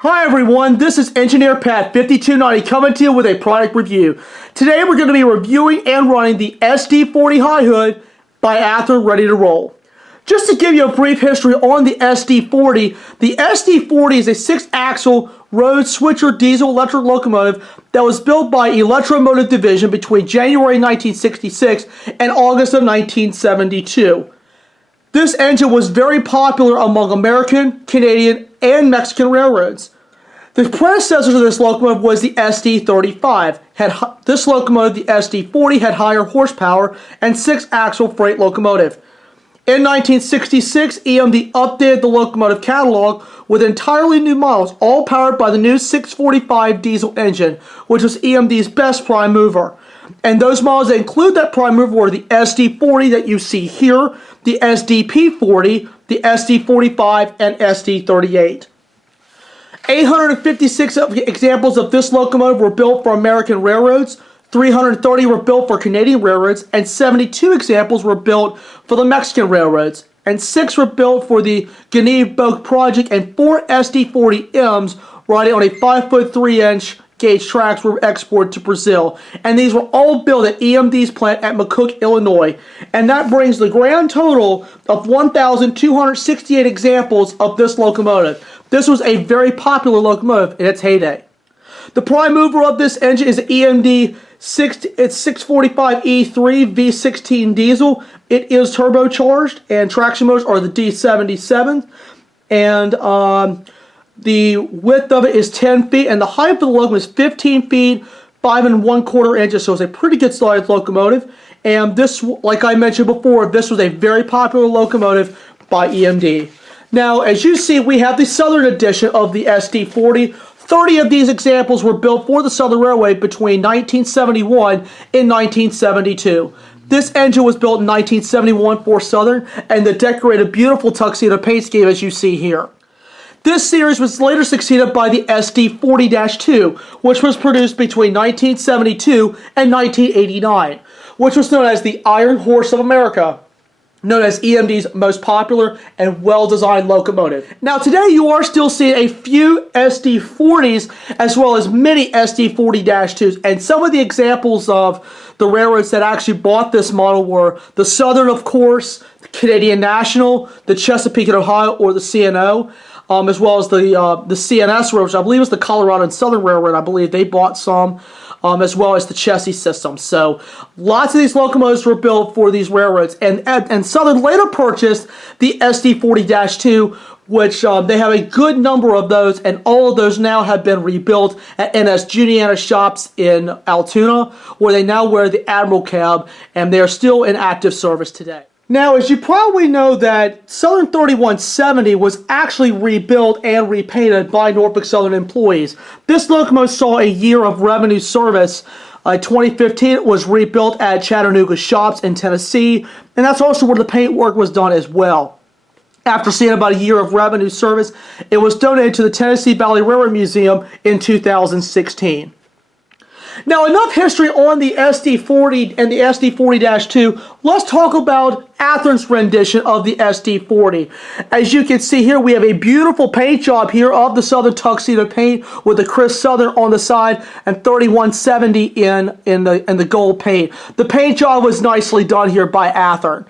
Hi everyone, this is Engineer Pat 5290 coming to you with a product review. Today we're going to be reviewing and running the SD40 High Hood by Athearn ready to roll. Just to give you a brief history on the SD40 is a 6-axle road switcher diesel electric locomotive that was built by Electromotive Division between January 1966 and August of 1972. This engine was very popular among American, Canadian, and Mexican railroads. The predecessor to this locomotive was the SD35. This locomotive, the SD40, had higher horsepower and 6-axle freight locomotive. In 1966, EMD updated the locomotive catalog with entirely new models, all powered by the new 645 diesel engine, which was EMD's best prime mover. And those models that include that prime mover were the SD40 that you see here, the SDP40, the SD45, and SD38. 856 examples of this locomotive were built for American railroads, 330 were built for Canadian railroads, and 72 examples were built for the Mexican railroads, and 6 were built for the Ganeve-Bogue project, and 4 SD40Ms riding on a 5'3" gauge tracks were exported to Brazil, and these were all built at EMD's plant at McCook, Illinois, and that brings the grand total of 1,268 examples of this locomotive. This was a very popular locomotive in its heyday. The prime mover of this engine is EMD 645E3 V16 diesel. It is turbocharged, and traction motors are the D77, and the width of it is 10 feet, and the height of the locomotive is 15 feet, 5 1/4 inches, so it's a pretty good sized locomotive. And this, like I mentioned before, this was a very popular locomotive by EMD. Now, as you see, we have the Southern edition of the SD40. 30 of these examples were built for the Southern Railway between 1971 and 1972. This engine was built in 1971 for Southern, and the decorated beautiful tuxedo paint scheme as you see here. This series was later succeeded by the SD40-2, which was produced between 1972 and 1989, which was known as the Iron Horse of America, known as EMD's most popular and well-designed locomotive. Now today you are still seeing a few SD40s as well as many SD40-2s, and some of the examples of the railroads that actually bought this model were the Southern, of course, the Canadian National, the Chesapeake and Ohio, or the CNO, as well as the CNS Railroad, which I believe is the Colorado and Southern Railroad. I believe they bought some, as well as the Chessie system. So lots of these locomotives were built for these railroads, and Southern later purchased the SD40-2, which they have a good number of those, and all of those now have been rebuilt at NS Juniata shops in Altoona, where they now wear the Admiral cab, and they are still in active service today. Now, as you probably know, that Southern 3170 was actually rebuilt and repainted by Norfolk Southern employees. This locomotive saw a year of revenue service. 2015, it was rebuilt at Chattanooga shops in Tennessee, and that's also where the paint work was done as well. After seeing about a year of revenue service, it was donated to the Tennessee Valley Railroad Museum in 2016. Now, enough history on the SD40 and the SD40-2. Let's talk about Athearn's rendition of the SD40. As you can see here, we have a beautiful paint job here of the Southern tuxedo paint with the Chris Southern on the side and 3170 in the gold paint. The paint job was nicely done here by Athearn.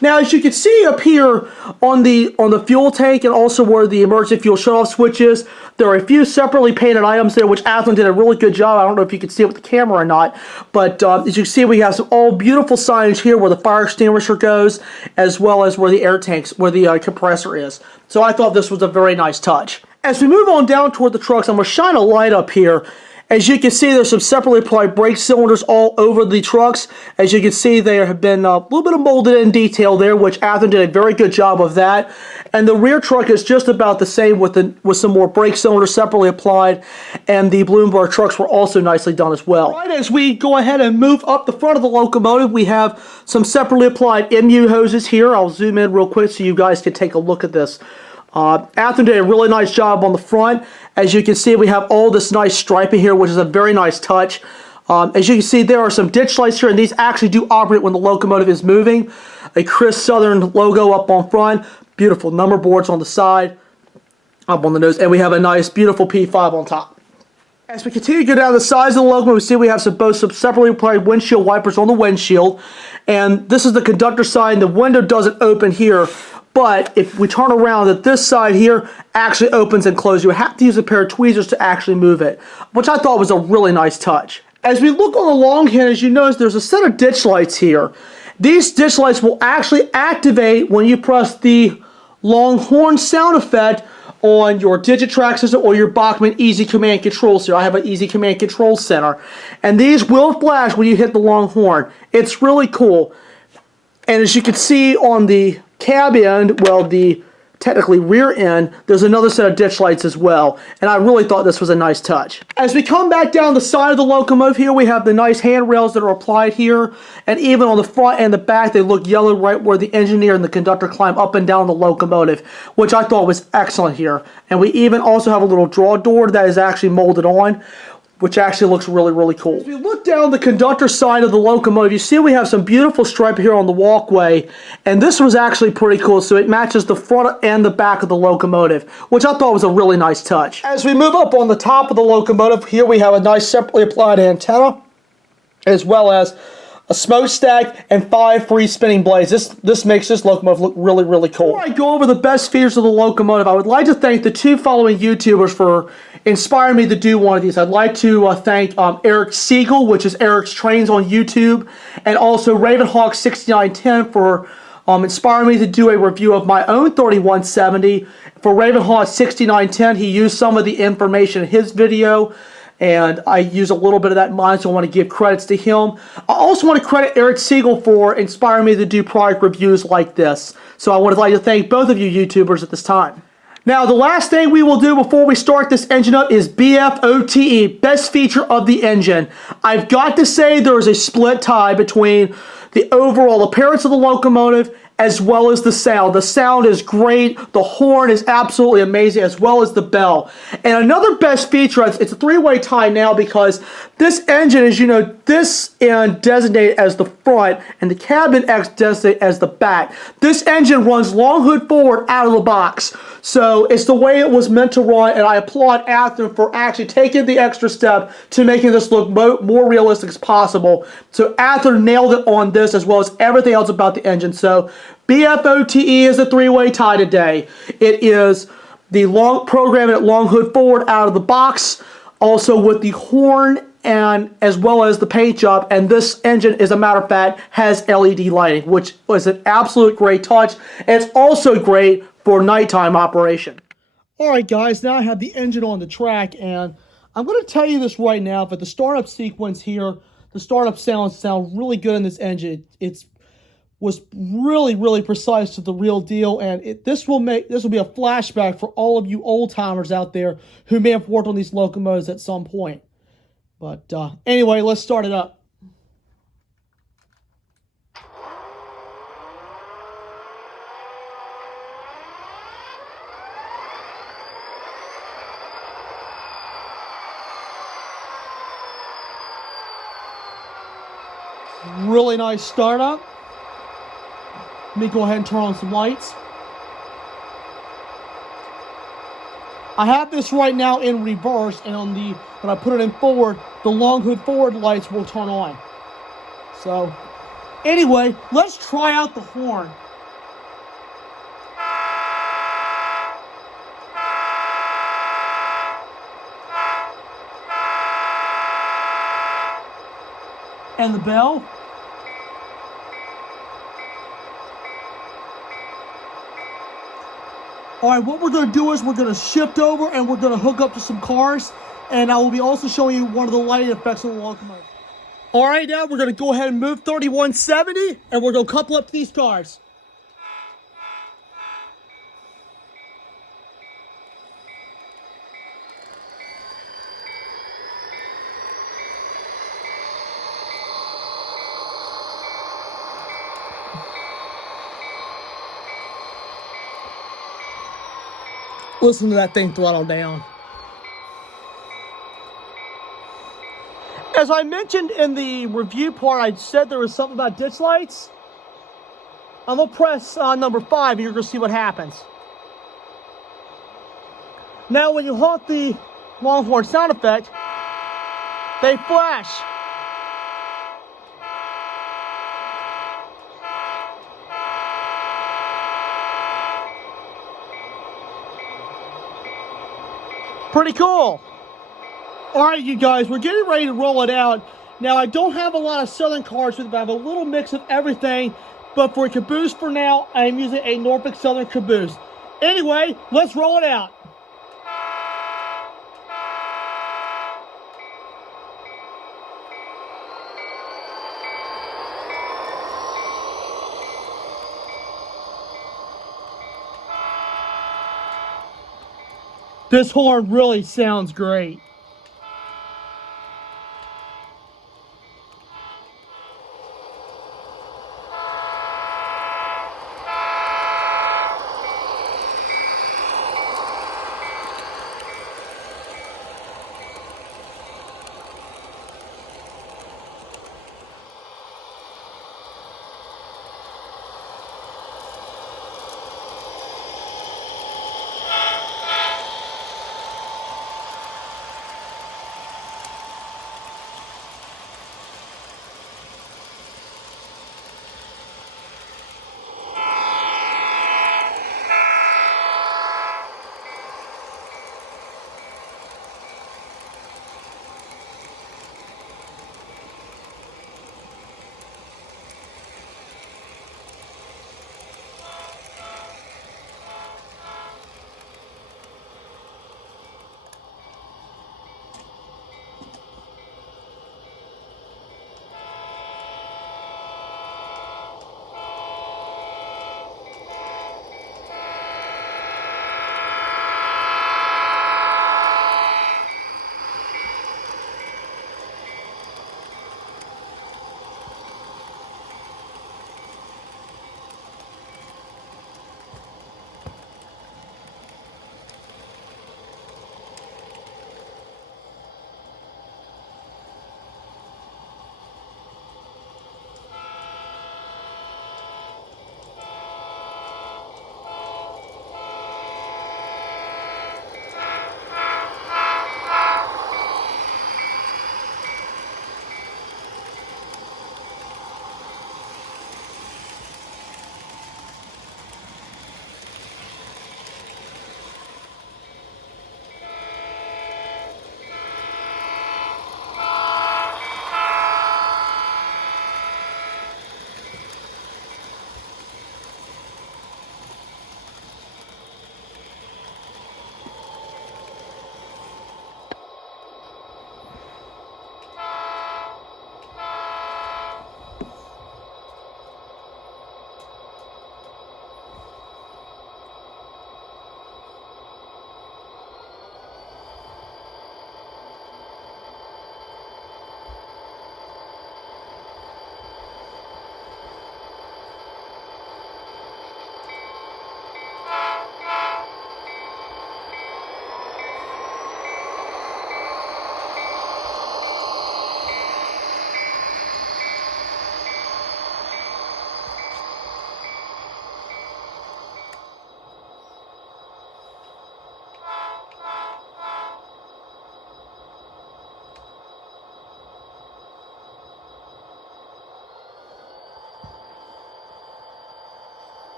Now, as you can see up here on the fuel tank and also where the emergency fuel shutoff switch is, there are a few separately painted items there, which Athearn did a really good job. I don't know if you can see it with the camera or not, but as you can see, we have some all beautiful signage here where the fire extinguisher goes, as well as where the air tanks, where the compressor is. So I thought this was a very nice touch. As we move on down toward the trucks, I'm going to shine a light up here. As you can see, there's some separately applied brake cylinders all over the trucks. As you can see, there have been a little bit of molded in detail there, which Athearn did a very good job of that. And the rear truck is just about the same with some more brake cylinders separately applied. And the Bloomberg trucks were also nicely done as well. Right, as we go ahead and move up the front of the locomotive, we have some separately applied MU hoses here. I'll zoom in real quick so you guys can take a look at this. Athearn did a really nice job on the front. As you can see, we have all this nice striping here, which is a very nice touch. As you can see, there are some ditch lights here, and these actually do operate when the locomotive is moving. A Chris Southern logo up on front, beautiful number boards on the side. up on the nose, and we have a nice, beautiful P5 on top. As we continue to go down the sides of the locomotive, we see we have some separately applied windshield wipers on the windshield, and this is the conductor side, and the window doesn't open here, but if we turn around, that this side here actually opens and closes. You have to use a pair of tweezers to actually move it, which I thought was a really nice touch. As we look on the long hinge, you notice there's a set of ditch lights here. These ditch lights will actually activate when you press the long horn sound effect on your Digitrax system or your Bachmann Easy Command Control Center. I have an Easy Command Control Center. And these will flash when you hit the long horn. It's really cool. And as you can see on the cab end, well, the technically rear end, there's another set of ditch lights as well. And I really thought this was a nice touch. As we come back down the side of the locomotive here, we have the nice handrails that are applied here. And even on the front and the back, they look yellow right where the engineer and the conductor climb up and down the locomotive, which I thought was excellent here. And we even also have a little draw door that is actually molded on, which actually looks really, really cool. As we look down the conductor side of the locomotive, you see we have some beautiful stripe here on the walkway, and this was actually pretty cool, so it matches the front and the back of the locomotive, which I thought was a really nice touch. As we move up on the top of the locomotive, here we have a nice separately applied antenna, as well as a smokestack and 5 free spinning blades. This makes this locomotive look really, really cool. Before I go over the best features of the locomotive, I would like to thank the 2 following YouTubers for inspiring me to do one of these. I'd like to thank Eric Siegel, which is Eric's Trains on YouTube, and also Ravenhawk6910 for inspiring me to do a review of my own 3170. For Ravenhawk6910, he used some of the information in his video, and I use a little bit of that in mine, so I want to give credits to him. I also want to credit Eric Siegel for inspiring me to do product reviews like this. So I would like to thank both of you YouTubers at this time. Now, the last thing we will do before we start this engine up is BFOTE, best feature of the engine. I've got to say there is a split tie between the overall appearance of the locomotive as well as the sound. The sound is great. The horn is absolutely amazing, as well as the bell. And another best feature, it's a 3-way tie now because this engine, as you know, this end designated as the front and the cabin X designated as the back. This engine runs long hood forward out of the box. So it's the way it was meant to run, and I applaud Athearn for actually taking the extra step to making this look more realistic as possible. So Athearn nailed it on this as well as everything else about the engine. So BFOTE is a 3-way tie today. It is the programming at long hood forward out of the box, also with the horn and as well as the paint job. And this engine, as a matter of fact, has LED lighting, which was an absolute great touch. And it's also great for nighttime operation. Alright guys, now I have the engine on the track, and I'm going to tell you this right now, but the startup sequence here, the startup sounds sound really good in this engine. It was really, really precise to the real deal, and this will be a flashback for all of you old timers out there who may have worked on these locomotives at some point. But anyway, let's start it up. Really nice startup. Let me go ahead and turn on some lights. I have this right now in reverse, and when I put it in forward, the long hood forward lights will turn on. So, anyway, let's try out the horn. And the bell. Alright, what we're going to do is we're going to shift over and we're going to hook up to some cars. And I will be also showing you one of the lighting effects of the locomotive. Alright, now we're going to go ahead and move 3170 and we're going to couple up to these cars. Listen to that thing throttle down. As I mentioned in the review part, I said there was something about ditch lights. I'm going to press number 5 and you're going to see what happens. Now when you hold the longhorn sound effect, they flash. Pretty cool. Alright, you guys, we're getting ready to roll it out. Now, I don't have a lot of Southern cards with it, but I have a little mix of everything. But for a caboose for now, I'm using a Norfolk Southern caboose. Anyway, let's roll it out. This horn really sounds great.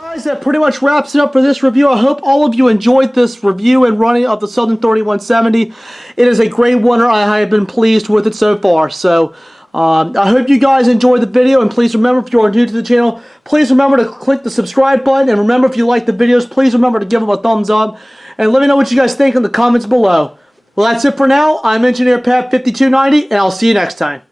Guys, that pretty much wraps it up for this review. I hope all of you enjoyed this review and running of the Southern 3170. It is a great one. I have been pleased with it so far. So I hope you guys enjoyed the video, and please remember, if you are new to the channel, please remember to click the subscribe button, and remember, if you like the videos, please remember to give them a thumbs up, and let me know what you guys think in the comments below. Well, that's it for now. I'm Engineer Pat 5290, and I'll see you next time.